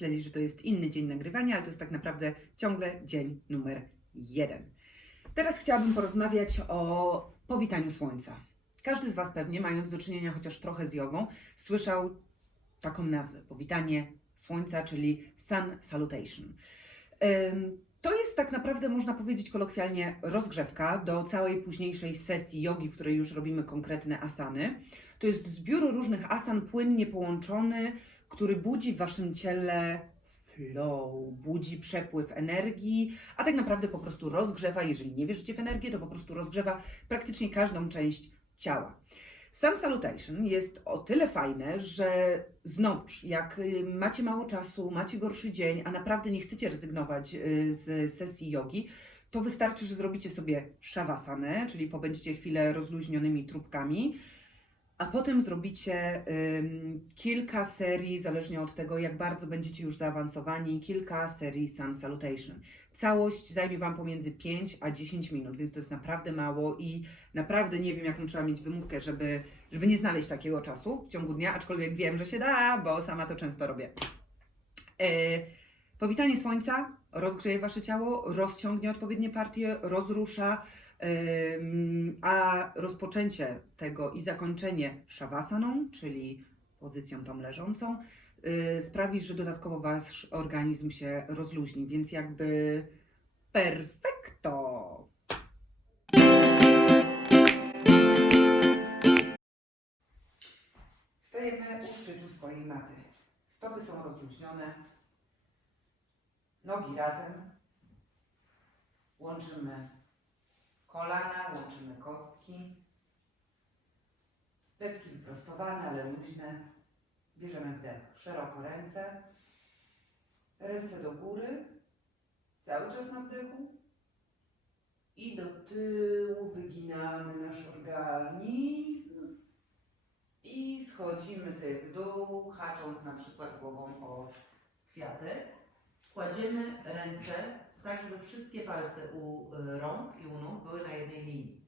myśleli, że to jest inny dzień nagrywania, ale to jest tak naprawdę ciągle dzień numer jeden. Teraz chciałabym porozmawiać o powitaniu słońca. Każdy z Was pewnie, mając do czynienia chociaż trochę z jogą, słyszał taką nazwę powitanie słońca, czyli sun salutation. To jest tak naprawdę, można powiedzieć kolokwialnie, rozgrzewka do całej późniejszej sesji jogi, w której już robimy konkretne asany. To jest zbiór różnych asan płynnie połączony, który budzi w Waszym ciele flow, budzi przepływ energii, a tak naprawdę po prostu rozgrzewa, jeżeli nie wierzycie w energię, to po prostu rozgrzewa praktycznie każdą część ciała. Sun Salutation jest o tyle fajne, że znowuż, jak y, macie mało czasu, macie gorszy dzień, a naprawdę nie chcecie rezygnować y, z sesji jogi, to wystarczy, że zrobicie sobie szawasanę, czyli pobędziecie chwilę rozluźnionymi trupkami, a potem zrobicie ym, kilka serii, zależnie od tego, jak bardzo będziecie już zaawansowani, kilka serii Sun Salutation. Całość zajmie Wam pomiędzy 5 a 10 minut, więc to jest naprawdę mało i naprawdę nie wiem, jaką trzeba mieć wymówkę, żeby, żeby nie znaleźć takiego czasu w ciągu dnia, aczkolwiek wiem, że się da, bo sama to często robię. E, powitanie słońca rozgrzeje Wasze ciało, rozciągnie odpowiednie partie, rozrusza, a rozpoczęcie tego i zakończenie szawasaną, czyli pozycją tą leżącą, y, sprawi, że dodatkowo Wasz organizm się rozluźni, więc jakby perfekto! Stajemy u szczytu swojej maty. Stopy są rozluźnione, nogi razem. Łączymy kolana, łączymy kostki. Plecki wyprostowane, ale luźne. Bierzemy wdech. Szeroko ręce. Ręce do góry. Cały czas na wdechu. I do tyłu wyginamy nasz organizm. I schodzimy sobie w dół, hacząc na przykład głową o kwiatek. Kładziemy ręce tak, żeby wszystkie palce u y, rąk i u nóg były na jednej linii.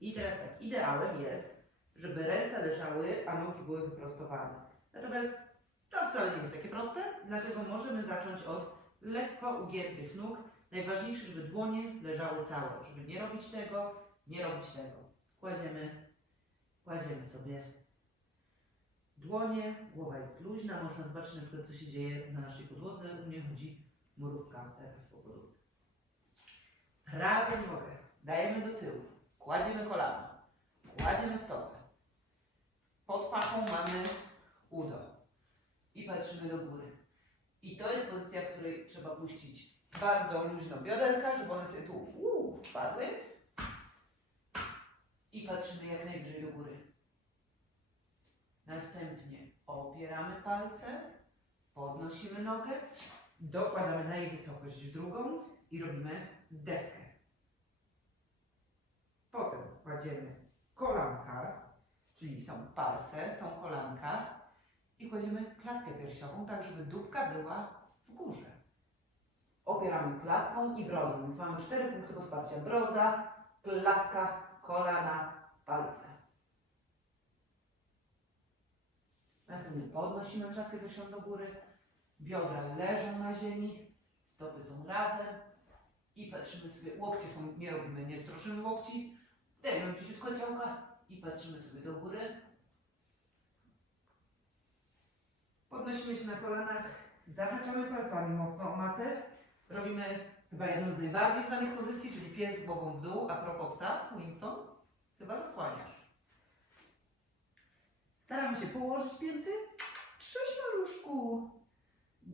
I teraz tak, ideałem jest, żeby ręce leżały, a nogi były wyprostowane. Natomiast to wcale nie jest takie proste, dlatego możemy zacząć od lekko ugiętych nóg. Najważniejsze, żeby dłonie leżały całe, żeby nie robić tego, nie robić tego. Kładziemy, kładziemy sobie dłonie, głowa jest luźna, można zobaczyć na przykład co się dzieje na naszej podłodze. U mnie chodzi mrówka teraz po podłodze. Prawą nogę dajemy do tyłu, kładziemy kolano, kładziemy stopę. Pod pachą mamy udo i patrzymy do góry. I to jest pozycja, w której trzeba puścić bardzo luźno bioderka, żeby one sobie tu uu, wpadły. I patrzymy jak najwyżej do góry. Następnie opieramy palce, podnosimy nogę, dokładamy na jej wysokość drugą i robimy deskę. Potem kładziemy kolanka, czyli są palce, są kolanka i kładziemy klatkę piersiową, tak żeby dupka była w górze. Opieramy klatką i brodą, więc mamy cztery punkty podparcia. Broda, klatka, kolana, palce. Następnie podnosimy klatkę piersiową do góry, biodra leżą na ziemi, stopy są razem i patrzymy sobie, łokcie są, nie robimy, nie stroszymy łokci, dajemy pieciutko ciałka i patrzymy sobie do góry. Podnosimy się na kolanach, zahaczamy palcami mocno o matę, robimy chyba jedną z najbardziej znanych pozycji, czyli pies głową w dół, a propos psa, Winston, chyba zasłaniasz. Staramy się położyć pięty, trześć maluszku,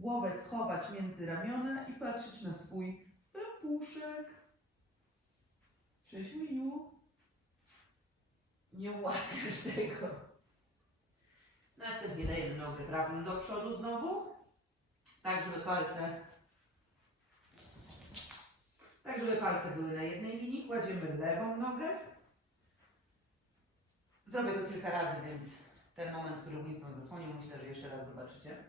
głowę schować między ramiona i patrzeć na swój pępuszek. Cześć Miniu. Nie ułatwiasz tego. Następnie dajemy nogę prawą do przodu znowu, tak żeby palce tak żeby palce były na jednej linii. Kładziemy lewą nogę. Zrobię to kilka razy, więc ten moment, który Winston zasłonił, myślę, że jeszcze raz zobaczycie.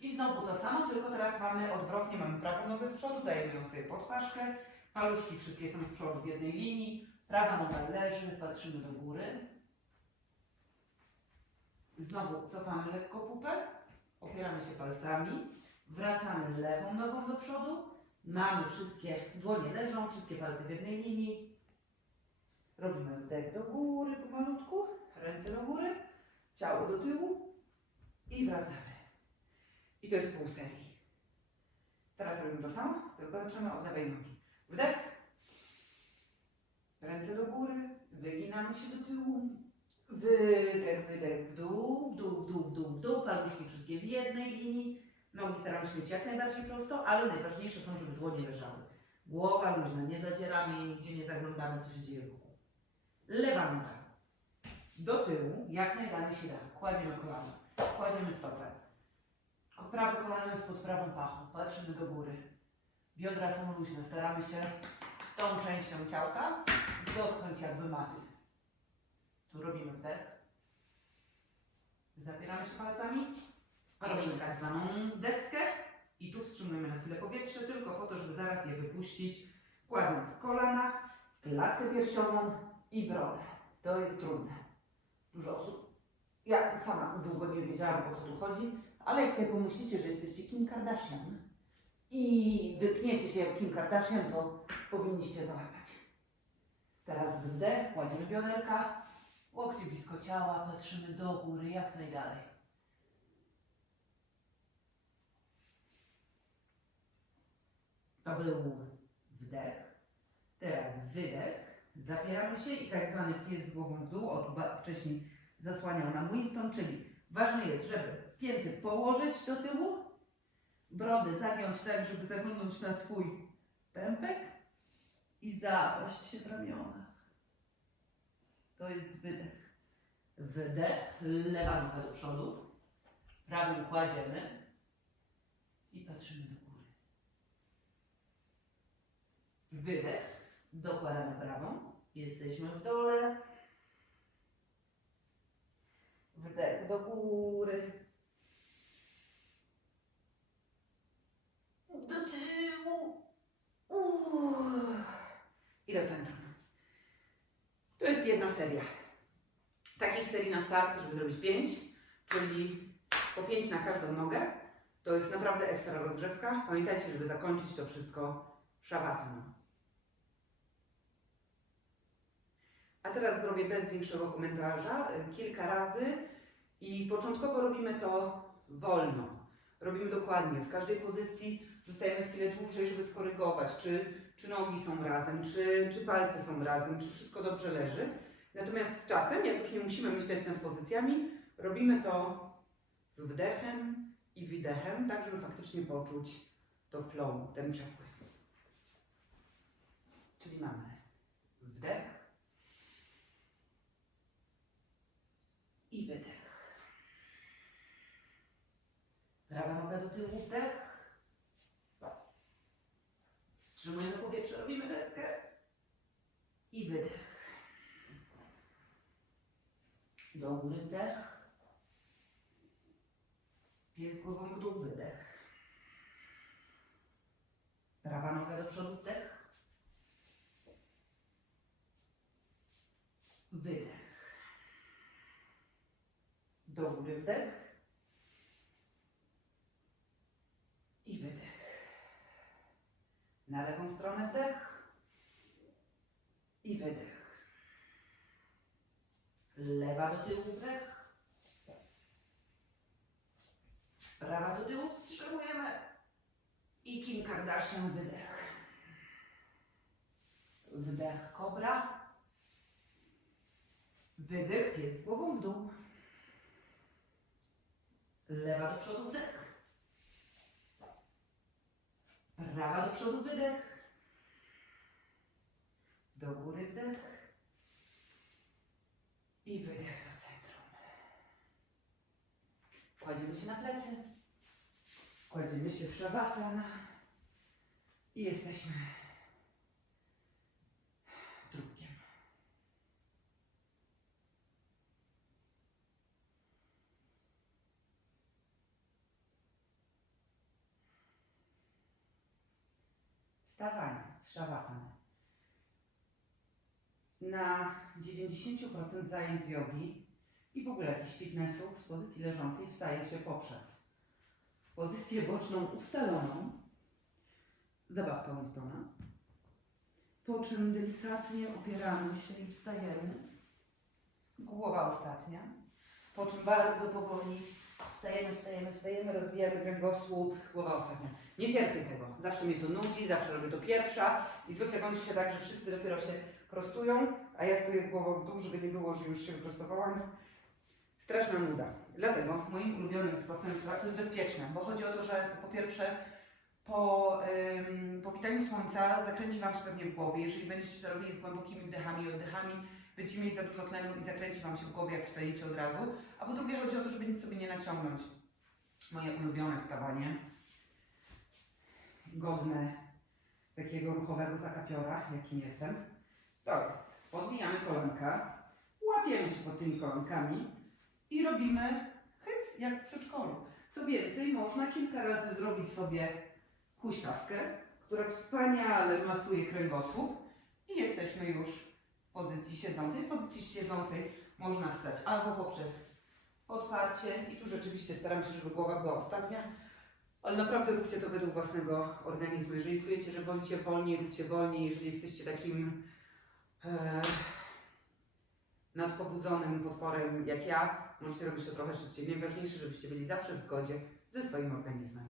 I znowu to samo, tylko teraz mamy odwrotnie, mamy prawą nogę z przodu, dajemy ją sobie pod paszkę, paluszki wszystkie są z przodu w jednej linii, prawa noga leży, patrzymy do góry. Znowu cofamy lekko pupę, opieramy się palcami Wracamy lewą nogą do przodu. Mamy wszystkie dłonie leżą, wszystkie palce w jednej linii. Robimy wdech do góry pomalutku, ręce do góry, ciało do tyłu i wracamy. I to jest pół serii. Teraz robimy to samo, tylko zaczynamy od lewej nogi. Wdech, ręce do góry, wyginamy się do tyłu, wydech, wydech w dół, w dół, w dół, w dół, w dół, paluszki wszystkie w jednej linii, nogi staramy się mieć jak najbardziej prosto, ale najważniejsze są, żeby dłonie leżały. Głowa luźna, nie zadzieramy jej, nigdzie nie zaglądamy, co się dzieje wokół. Lewa noga. Do tyłu, jak najdalej się da. Kładziemy kolano, kładziemy stopę. Prawe kolano jest pod prawą pachą, patrzymy do góry. Biodra są luźne, staramy się tą częścią ciałka dotknąć jakby maty. Tu robimy wdech. Zapieramy się palcami. Robimy tak zwaną deskę i tu wstrzymujemy na chwilę powietrze, tylko po to, żeby zaraz je wypuścić, kładąc kolana, klatkę piersiową i brodę. To jest trudne. Dużo osób, ja sama długo nie wiedziałam o co tu chodzi, ale jak sobie pomyślicie, że jesteście Kim Kardashian i wypniecie się jak Kim Kardashian, to powinniście załapać. Teraz wdech, kładziemy bioderka, łokcie blisko ciała, patrzymy do góry jak najdalej. To był wdech. Teraz wydech. Zapieramy się i tak zwany pies z głową w dół, o tu ba- wcześniej zasłaniał nam Winston, czyli ważne jest, żeby pięty położyć do tyłu, brody zagiąć tak, żeby zaglądnąć na swój pępek i zapaść się w ramionach. To jest wydech. Wydech, lewa noga do przodu, prawą kładziemy i patrzymy do góry. Wydech, dokładamy prawą, jesteśmy w dole. Wdech do góry. Do tyłu. Uff. I do centrum. To jest jedna seria. Takich serii na start, żeby zrobić pięć, czyli po pięć na każdą nogę. To jest naprawdę ekstra rozgrzewka. Pamiętajcie, żeby zakończyć to wszystko shavasana. A teraz zrobię bez większego komentarza y, kilka razy i początkowo robimy to wolno. Robimy dokładnie. W każdej pozycji zostajemy chwilę dłużej, żeby skorygować, czy, czy nogi są razem, czy, czy palce są razem, czy wszystko dobrze leży. Natomiast z czasem, jak już nie musimy myśleć nad pozycjami, robimy to z wdechem i wydechem, tak żeby faktycznie poczuć to flow, ten przepływ. Czyli mamy wdech i wydech. Prawa noga do tyłu, wdech. Wstrzymujemy powietrze, robimy deskę i wydech. Do góry wdech. Pies głową w dół, wydech. Prawa noga do przodu, wdech. Wydech. Do góry wdech. I wydech. Na lewą stronę wdech. I wydech. Lewa do tyłu wdech. Prawa do tyłu wstrzymujemy. I Kim Kardashian wydech. Wdech kobra. Wydech pies głową w dół. Lewa do przodu wdech. Prawa do przodu wydech. Do góry wdech. I wydech do centrum. Kładziemy się na plecy. Kładziemy się w shavasana. I jesteśmy Wstawanie z. Na 90% zajęć jogi i w ogóle jakichś fitnessów z pozycji leżącej wstaje się poprzez Pozycję boczną ustaloną. Zabawka Winstona. Po czym delikatnie opieramy się i wstajemy. Głowa ostatnia. Po czym bardzo powoli wstajemy, wstajemy, wstajemy, rozwijamy kręgosłup, głowa ostatnia. Nie cierpię tego. Zawsze mnie to nudzi, zawsze robię to pierwsza i zwykle kończy się tak, że wszyscy dopiero się prostują, a ja stoję z głową w dół, żeby nie było, że już się wyprostowałam. Straszna nuda. Dlatego moim ulubionym sposobem to jest bezpieczne, bo chodzi o to, że po pierwsze po ym, powitaniu słońca zakręci Wam się pewnie w głowie. Jeżeli będziecie to robili z głębokimi wdechami i oddechami, będziecie mieli za dużo tlenu i zakręci Wam się w głowie, jak wstajecie od razu. A po drugie chodzi o to, żeby nic sobie nie naciągnąć. Moje ulubione wstawanie, godne takiego ruchowego zakapiora, jakim jestem, to jest podbijamy kolanka, łapiemy się pod tymi kolankami i robimy hyc jak w przedszkolu. Co więcej, można kilka razy zrobić sobie huśtawkę, która wspaniale masuje kręgosłup i jesteśmy już pozycji siedzącej. Z pozycji siedzącej można wstać albo poprzez podparcie i tu rzeczywiście staram się, żeby głowa była ostatnia, ale naprawdę róbcie to według własnego organizmu. Jeżeli czujecie, że wolicie wolniej, róbcie wolniej. Jeżeli jesteście takim e, nadpobudzonym potworem jak ja, możecie robić to trochę szybciej. Najważniejsze, żebyście byli zawsze w zgodzie ze swoim organizmem.